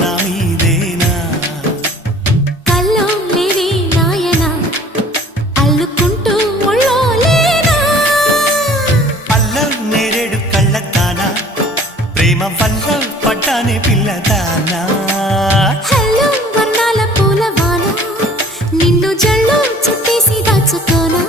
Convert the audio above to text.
నా మీదేనా కల్లో లేవే నాయనా అల్లుకుంటూ ఒళ్ళో లేనా అల్లం నేరేడు కళ్ళతానా ప్రేమ వల్ల పడ్డానే పిల్లదానా హలో వర్ణాల పూలవాన నిన్ను జల్లో చుట్టేసి దాచుకోనా